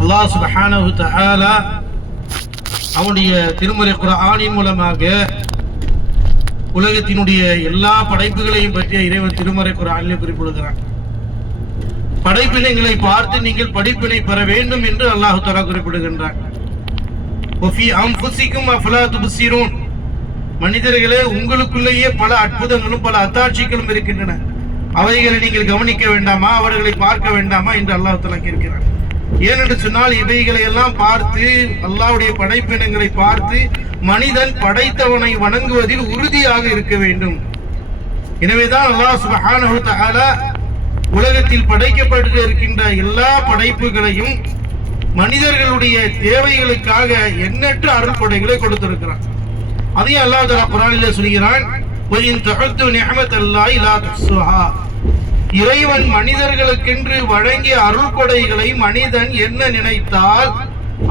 அல்லாஹ் சுப்ஹானஹு தஆலா அவனுடைய திருமறை குர்ஆனின் மூலமாக உலகத்தினுடைய எல்லா படைப்புகளையும் பற்றிய இறைவன் திருமறை குர்ஆனிலே குறிப்பிடுகிறான். படைப்பினங்களை பார்த்து நீங்கள் படிப்பினை பெற வேண்டும் என்று அல்லாஹு தஆலா குறிப்பிடுகின்றான். ஒஃபி அஃபலா துப்சிரூன் மனிதர்களே உங்களுக்குள்ளேயே பல அற்புதங்களும் பல அத்தாட்சிகளும் இருக்கின்றன. அவைகளை நீங்கள் கவனிக்க வேண்டாமா? அவர்களை பார்க்க வேண்டாமா? என்று அல்லாஹ் கேட்கிறார் கேட்கிறான். ஏனென்று சொன்னால் இவைகளை எல்லாம் பார்த்து அல்லாவுடைய படைப்பினங்களை பார்த்து மனிதன் படைத்தவனை வணங்குவதில் உறுதியாக இருக்க வேண்டும். எனவேதான் அல்லாஹ் சுபஹான உலகத்தில் படைக்கப்பட்டு இருக்கின்ற எல்லா படைப்புகளையும் மனிதர்களுடைய தேவைகளுக்காக எண்ணற்ற அருள்கொடைகளை கொடுத்திருக்கிறான். அதையும் அல்லாஹ் தஆலா குர்ஆனிலே சொல்கிறான் இறைவன் மனிதர்களுக்கென்று வழங்கிய அருள் கொடைகளை மனிதன் என்ன நினைத்தால்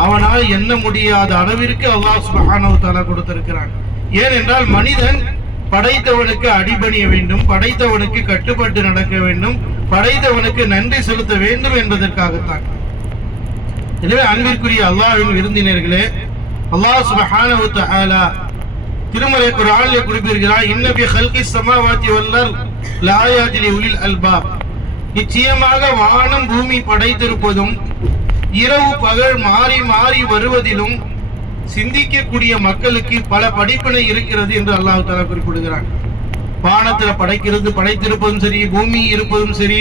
அவனால் எண்ண முடியாத அளவிற்கு அல்லாஹ் சுப்ஹானஹு தலா கொடுத்திருக்கிறான். ஏனென்றால் மனிதன் படைத்தவனுக்கு அடிபணிய வேண்டும் படைத்தவனுக்கு கட்டுப்பட்டு நடக்க வேண்டும் படைத்தவனுக்கு நன்றி செலுத்த வேண்டும் என்பதற்காகத்தான். எனவே அன்பிற்குரிய அல்லாவின் விருந்தினர்களே அல்லாஹ் சுப்ஹானஹு திருமலை ஒரு ஆள் குறிப்பிடுகிறார் இன்னபி ஹல்கி சமாவாத்தி வல்லர் லாயாத்தில் உலில் அல்பாப். நிச்சயமாக வானம் பூமி படைத்திருப்பதும் இரவு பகல் மாறி மாறி வருவதிலும் சிந்திக்கக்கூடிய மக்களுக்கு பல படிப்பினை இருக்கிறது என்று அல்லாஹு தாலா குறிப்பிடுகிறான். வானத்துல படைக்கிறது படைத்திருப்பதும் சரி பூமி இருப்பதும் சரி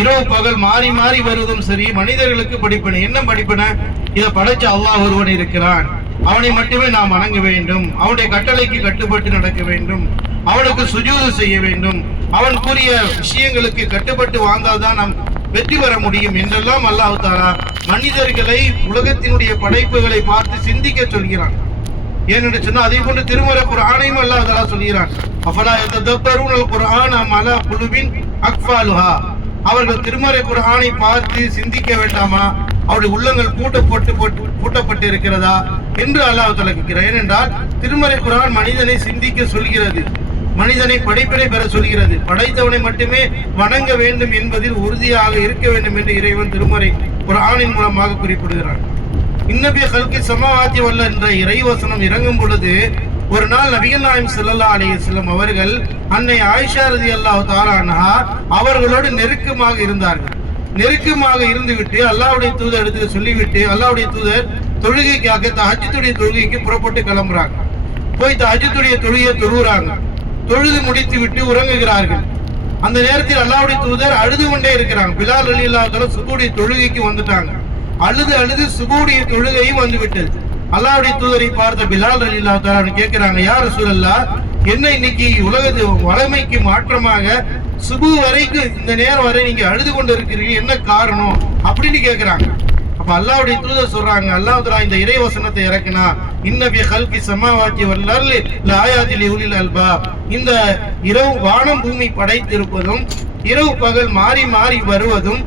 இரவு பகல் மாறி மாறி வருவதும் சரி மனிதர்களுக்கு படிப்பினை என்ன படிப்பினை? இதை படைச்ச அல்லாஹ் ஒருவன் இருக்கிறான். அவனை மட்டுமே நாம் வணங்க வேண்டும். அவனுடைய கட்டளைக்கு கட்டுப்பட்டு நடக்க வேண்டும். அவனுக்கு சுஜூது செய்ய வேண்டும். அவன் கூறிய விஷயங்களுக்கு கட்டுப்பட்டு வாழ்ந்தால்தான் நாம் வெற்றி பெற முடியும் என்றெல்லாம் அல்லாஹ் தாரா மனிதர்களை உலகத்தினுடைய படைப்புகளை பார்த்து சிந்திக்க சொல்கிறான். ஏனென்று சொன்னால் அதே போன்று திருமலை குரானையும் அல்லாஹ் தஆலா சொல்கிறான். அஃபலா யததப்பரூன அல் குர்ஆன மலா குழுவின் அக்ஃபாலுஹா? அவர்கள் திருமறை குரானை பார்த்து சிந்திக்க வேண்டாமா? அவருடைய உள்ளங்கள் கூட்டப்பட்டு போட்டு இருக்கிறதா என்று அல்லாஹ் தஆலா கேட்கிறார் ஏனென்றால் திருமறை குரான் மனிதனை சிந்திக்க சொல்கிறது மனிதனை படைப்பினை பெற சொல்கிறது. படைத்தவனை மட்டுமே வணங்க வேண்டும் என்பதில் உறுதியாக இருக்க வேண்டும் என்று இறைவன் திருமறை குரானின் மூலமாக குறிப்பிடுகிறான். இன்னபிய கல்கி சமாவாத்தி வல்ல என்ற இறைவசனம் இறங்கும் பொழுது ஒரு நாள் நபிகள் நாயம் செல்லல்லா அலைஹி அவர்கள் அன்னை ஆயிஷா ரதி அல்லாஹ் அன்ஹா அவர்களோடு நெருக்கமாக இருந்தார்கள். நெருக்கமாக இருந்துவிட்டு அல்லாவுடைய தூதர் எடுத்து சொல்லிவிட்டு அல்லாவுடைய தூதர் தொழுகைக்காக தஹஜ்ஜுடைய தொழுகைக்கு புறப்பட்டு கிளம்புறாங்க. போய் தஹஜ்ஜுடைய தொழுகையை தொழுகிறாங்க தொழுது முடித்து விட்டு உறங்குகிறார்கள். அந்த நேரத்தில் அல்லாவுடைய தூதர் அழுது கொண்டே இருக்கிறாங்க. பிலால் அலி தஆலா சுகுடைய தொழுகைக்கு வந்துட்டாங்க. அழுது அழுது சுபூடைய தொழுகையும் வந்து விட்டது அல்லாவுடைய தூதரை பார்த்த பிலால் அலி இல்லாத கேட்கிறாங்க யார் சூழல்லா என்ன இன்னைக்கு உலகத்து வளமைக்கு மாற்றமாக சுபு வரைக்கும் இந்த நேரம் வரை நீங்க அழுது கொண்டு இருக்கிறீங்க என்ன காரணம்? அப்படின்னு கேக்குறாங்க. அப்ப அல்லாவுடைய தூதர் சொல்றாங்க அல்லாஹ் இந்த இறை வசனத்தை இறக்குனா இன்னபிய கல்கி சமாவாத்தி வல்லல் லாயாத்தில் உலில் அல்பா இந்த இரவு வானம் பூமி படைத்திருப்பதும் இரவு பகல் மாறி மாறி வருவதும்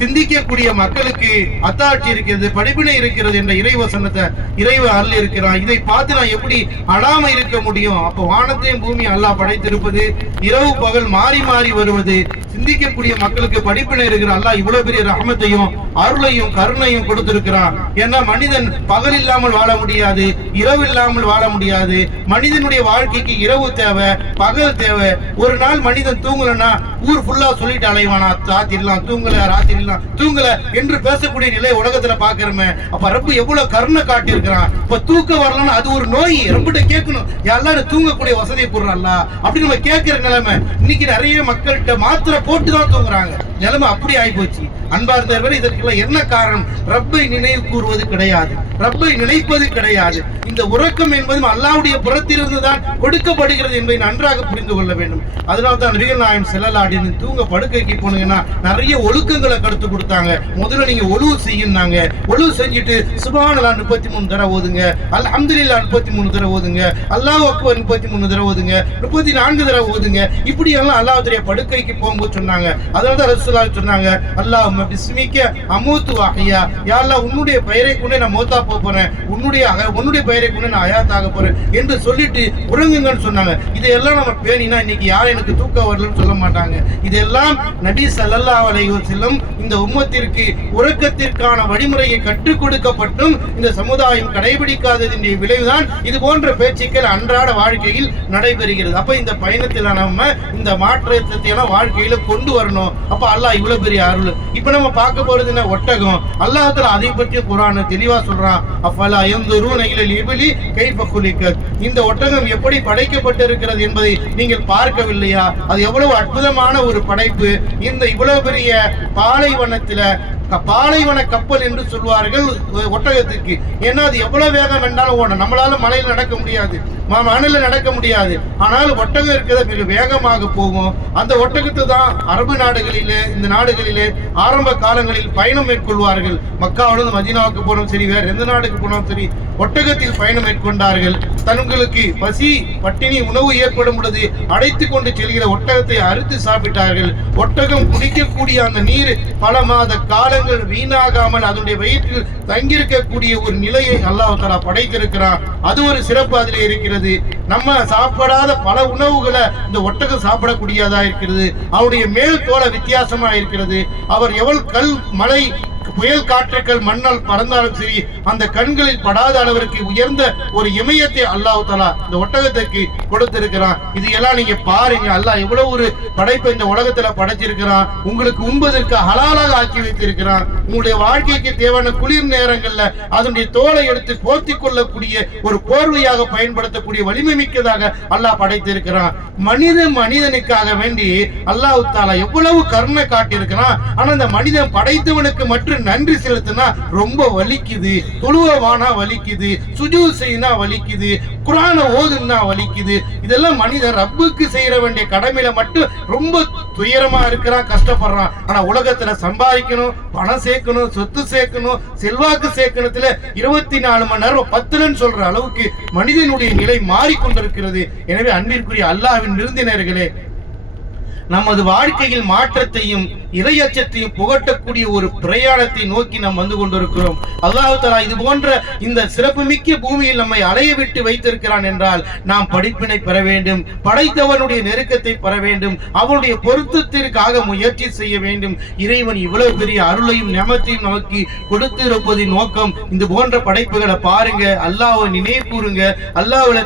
சிந்திக்கக்கூடிய மக்களுக்கு அத்தாட்சி இருக்கிறது படிப்பினை இருக்கிறது என்ற இறைவசனத்தை இறைவ அருள் இருக்கிறான் இதை பார்த்து நான் எப்படி அழாம இருக்க முடியும்? அப்போ வானத்தையும் பூமி அல்லாஹ் படைத்திருப்பது இரவு பகல் மாறி மாறி வருவது சிந்திக்கக்கூடிய மக்களுக்கு படிப்பினை இருக்கிற அல்லாஹ் இவ்வளவு பெரிய ரகமத்தையும் அருளையும் கருணையும் கொடுத்திருக்கிறான். ஏன்னா மனிதன் பகல் இல்லாமல் வாழ முடியாது இரவு இல்லாமல் வாழ முடியாது. மனிதனுடைய வாழ்க்கைக்கு இரவு தேவை பகல் தேவை. ஒரு நாள் மனிதன் தூங்கலன்னா ஊர் ஃபுல்லா சொல்லிட்டு அலைவானா? ராத்திரிலாம் தூங்கல ராத்திரி ராத்திரிலாம் தூங்கல என்று பேசக்கூடிய நிலை உலகத்துல பாக்குறோமே. அப்ப ரப்பு எவ்வளவு கருணை காட்டியிருக்கிறான். இப்ப தூக்க வரலன்னா அது ஒரு நோய். ரொம்ப கேட்கணும். எல்லாரும் தூங்கக்கூடிய வசதியை போடுறான்ல அப்படின்னு நம்ம கேட்கிற நிலைமை. இன்னைக்கு நிறைய மக்கள்கிட்ட மாத்திரை போட்டு தான் தூங்குறாங்க. நிலைமை அப்படி ஆயிப்போச்சு. அன்பார்ந்தவர்கள் இதற்கெல்லாம் என்ன காரணம்? ரப்பை நினைவு கூறுவது கிடையாது. ரப்பை நினைப்பது கிடையாது. இந்த உறக்கம் என்பதும் அல்லாவுடைய புறத்திலிருந்து தான் கொடுக்கப்படுகிறது என்பதை நன்றாக புரிந்து கொள்ள வேண்டும். அதனால தான் நபிகள் நாயம் செல்லலாடின்னு தூங்க படுக்கைக்கு போனீங்கன்னா நிறைய ஒழுக்கங்களை கருத்து கொடுத்தாங்க. முதல்ல நீங்க ஒழுவு செய்யுனாங்க ஒழுவு செஞ்சுட்டு சுபானலா முப்பத்தி மூணு தடவை ஓதுங்க. அல்ஹம்துலில்லாஹ் முப்பத்தி மூணு தடவை ஓதுங்க. அல்லாஹ் அக்பர் முப்பத்தி மூணு தடவை ஓதுங்க. முப்பத்தி நான்கு தடவை ஓதுங்க. இப்படி எல்லாம் அல்லாஹ் படுக்கைக்கு போகும்போது சொன்னாங்க. அதனால தான் ரசூலுல்லாஹி சொன்னாங்க அல்லாஹ் பிஸ்மிக்க அமூத்து வாகையா யா உன்னுடைய பெயரை கொண்டு நான் மௌத்தா போக போறேன். உன்னுடைய அக- உன்னுடைய பெயரை கொண்டு நான் ஹயாத்தாக போறேன். என்று சொல்லிட்டு உறங்குங்கன்னு சொன்னாங்க. இதையெல்லாம் நம்ம பேணினா இன்னைக்கு யாரும் எனக்கு தூக்கம் வரலன்னு சொல்ல மாட்டாங்க. இதெல்லாம் நபி சல்லல்லா அலைவசிலும் இந்த உம்மத்திற்கு உறக்கத்திற்கான வழிமுறையை கற்றுக் கொடுக்கப்பட்டும் இந்த சமுதாயம் கடைபிடிக்காததின் விளைவுதான் இது போன்ற பேச்சுக்கள் அன்றாட வாழ்க்கையில் நடைபெறுகிறது. அப்ப இந்த பயணத்தில் நம்ம இந்த மாற்றத்தை எல்லாம் வாழ்க்கையில கொண்டு வரணும். அப்ப அல்லாஹ் இவ்வளவு பெரிய அருள். இப்ப நம்ம பார்க்க போறது என்ன? ஒட்டகம். அல்லாஹ்ல அதை பற்றி குரான் தெளிவா சொல்றான். அஃபலா ஐந்து இலல் இப்லி கைஃப இந்த ஒட்டகம் எப்படி படைக்கப்பட்டிருக்கிறது என்பதை நீங்கள் பார்க்கவில்லையா? அது எவ்வளவு அற்புதமான ஒரு படைப்பு. இந்த இவ்வளவு பெரிய பாலைவனத்துல பாலைவன கப்பல் என்று சொல்வார்கள் ஒட்டகத்திற்கு. ஏன்னா அது எவ்வளவு வேகம் வேண்டாலும் ஓடும். நம்மளால மலையில் நடக்க முடியாது. மணலில் நடக்க முடியாது. ஆனால் ஒட்டகம் இருக்கிறத மிக வேகமாக போகும். அந்த ஒட்டகத்தை தான் அரபு நாடுகளிலே இந்த நாடுகளிலே ஆரம்ப காலங்களில் பயணம் மேற்கொள்வார்கள். மக்காவிலிருந்து மதீனாவுக்கு போனோம் சரி வேற எந்த நாடுக்கு போனோம் சரி ஒட்டகத்தில் பயணம் மேற்கொண்டார்கள். தங்களுக்கு பசி பட்டினி உணவு ஏற்படும் பொழுது அடைத்து கொண்டு செல்கிற ஒட்டகத்தை அறுத்து சாப்பிட்டார்கள். ஒட்டகம் குடிக்கக்கூடிய அந்த நீர் பல மாத கால காலங்கள் வீணாகாமல் அதனுடைய வயிற்றில் தங்கியிருக்கக்கூடிய ஒரு நிலையை அல்லாஹாலா படைத்திருக்கிறான். அது ஒரு சிறப்பு அதில் இருக்கிறது. நம்ம சாப்பிடாத பல உணவுகளை இந்த ஒட்டகம் சாப்பிடக்கூடியதா இருக்கிறது. அவருடைய மேல் தோலை வித்தியாசமா இருக்கிறது. அவர் எவ்வளவு கல் மலை புயல் காற்றுக்கள் மண்ணால் பறந்தாலும் சரி அந்த கண்களில் படாத அளவிற்கு உயர்ந்த ஒரு இமயத்தை அல்லாஹ் தலா இந்த ஒட்டகத்துக்கு கொடுத்திருக்கிறான். இது எல்லாம் நீங்க பாருங்க. அல்லாஹ் எவ்வளவு ஒரு படைப்பை இந்த உலகத்துல படைச்சிருக்கிறான். உங்களுக்கு உண்பதற்கு ஹலாலாக ஆக்கி வைத்திருக்கிறான். உங்களுடைய வாழ்க்கைக்கு தேவையான குளிர் நேரங்கள்ல அதனுடைய தோலை எடுத்து போர்த்தி கொள்ளக்கூடிய ஒரு போர்வையாக பயன்படுத்தக்கூடிய வலிமை மிக்கதாக அல்லாஹ் படைத்திருக்கிறான். மனித மனிதனுக்காக வேண்டி அல்லாஹு தாலா எவ்வளவு கருணை காட்டியிருக்கிறான். ஆனா அந்த மனிதன் படைத்தவனுக்கு நன்றி செலுத்தினா ரொம்ப வலிக்குது. தொழுவவானா வலிக்குது. சுஜூ செய்யினா வலிக்குது. குரான ஓதுன்னா வலிக்குது. இதெல்லாம் மனிதன் ரப்புக்கு செய்யற வேண்டிய கடமையில மட்டும் ரொம்ப துயரமா இருக்கிறான் கஷ்டப்படுறான். ஆனா உலகத்துல சம்பாதிக்கணும் பணம் சேர்க்கணும் சொத்து சேர்க்கணும் செல்வாக்கு சேர்க்கணுத்துல இருபத்தி நாலு மணி நேரம் பத்துலன்னு சொல்ற அளவுக்கு மனிதனுடைய நிலை மாறிக்கொண்டிருக்கிறது. எனவே அன்பிற்குரிய அல்லாஹ்வின் விருந்தினர்களே நமது வாழ்க்கையில் மாற்றத்தையும் இறையச்சத்தையும் புகட்டக்கூடிய ஒரு பிரயாணத்தை நோக்கி நாம் வந்து கொண்டிருக்கிறோம். அல்லாஹு தலா இது போன்ற இந்த சிறப்புமிக்க பூமியில் நம்மை அலைய விட்டு வைத்திருக்கிறான் என்றால் நாம் படிப்பினை பெற வேண்டும் படைத்தவனுடைய நெருக்கத்தை பெற வேண்டும் அவனுடைய பொருத்தத்திற்காக முயற்சி செய்ய வேண்டும். இறைவன் இவ்வளவு பெரிய அருளையும் நியமத்தையும் நமக்கு கொடுத்து இருப்பதின் நோக்கம் இந்த போன்ற படைப்புகளை பாருங்க அல்லாஹ் நினைவு கூறுங்க அல்லாஹ்வில